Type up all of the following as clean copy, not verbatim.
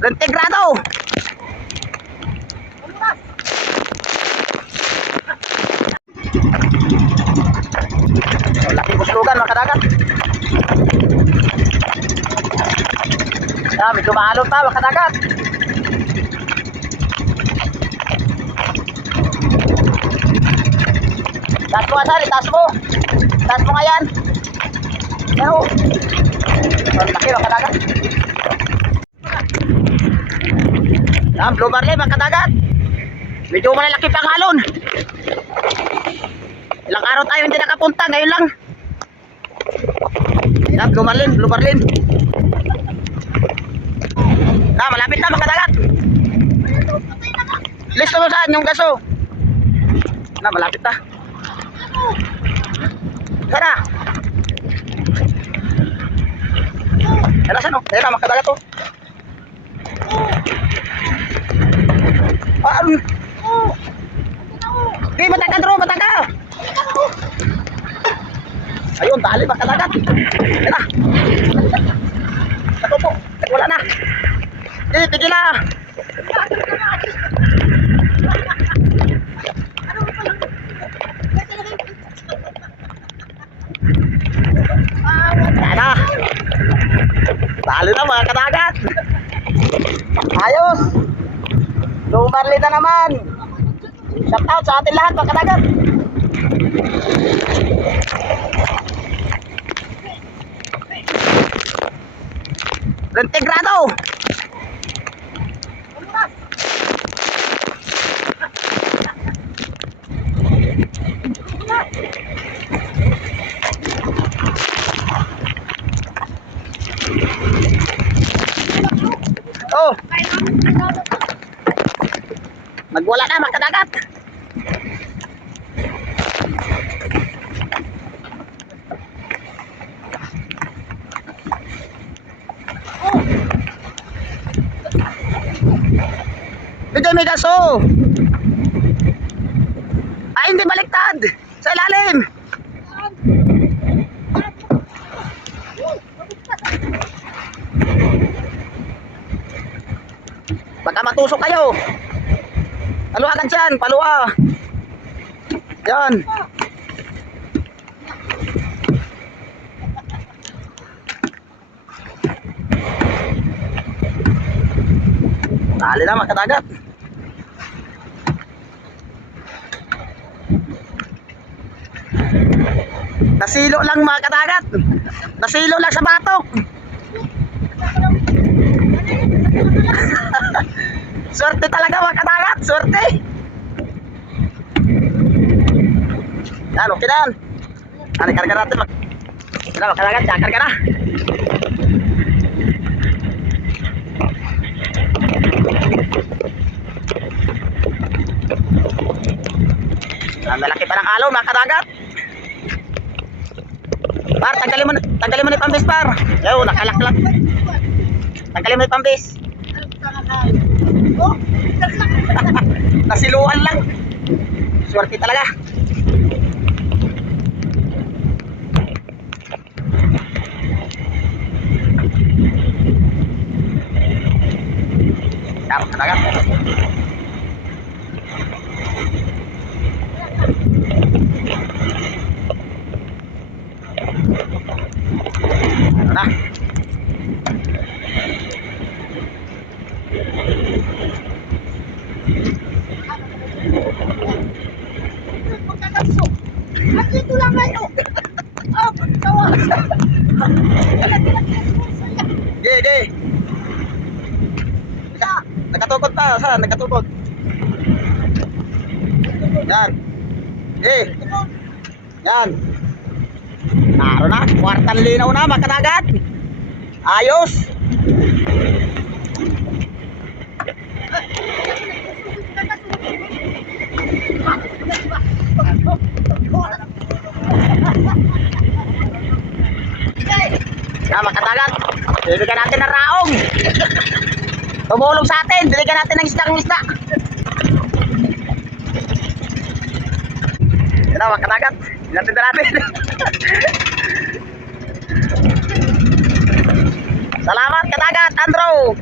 Reintegrado. Laki buslugan mga kadagat. Medyo maalon pa mga kadagat. Taas mo asal, taas mo. Taas mo nga yan. Pero, laki mga kadagat. Blue barley mga kadagat. Medyo malalaki pang alon. Ilang araw tayo hindi nakapunta, ngayon lang. Blue marlin, blue marlin. Malapit na mga kadagat. Listo mo saan yung gaso. Malapit na. Sana. Saan o? Ayan na mga kadagat o. Okay, mataka bro, mataka. Ayun, dali mga kadagat. Ayan na. Natupo, wala na. Tigil na. Ayan na. Dali na mga kadagat. Ayos. Lumarli na naman. Shout out sa atin lahat mga kadagat. Reintegrado. Oh. Magwala na mga kadagat. Bigay may gaso. Ay, hindi baliktad. Sa ilalim. Baka matusok kayo. Paluakan dyan, palua. Yan. Dali na mga kadagat. Nasilo lang mga kadagat. Nasilo lang sa batok. Swerte talaga mga kadagat. Swerte. Yan, okay na yan. Karga natin. Yan mga kadagat, karga na. Malaki pa ng alon mga kadagat. Par, tanggalin mo na yung pambis par. Yo, nakalak. Tanggalin mo yung pambis. Nasiluan lang. Swerte talaga. Yan, kadagat. Nah. Dito lang kayo. Tawa. Ge. Nakatukod pa, saan? Nakatukod. Yan. Yan. Naro na, kwartang linaw na mga kadagat. Ayos. Yan mga kadagat. Bibigyan natin ng raong. Tumulong sa atin, bibigyan natin ng isda. Yan mga kadagat. Natin. Salamat kadagat, Andrew.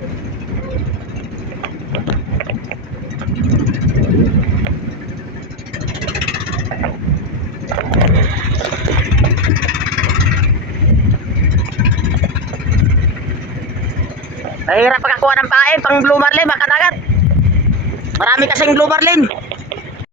Mahirap pagkakuha ng pain, pang blue marlin, mga kadagat. Marami kasing blue marlin.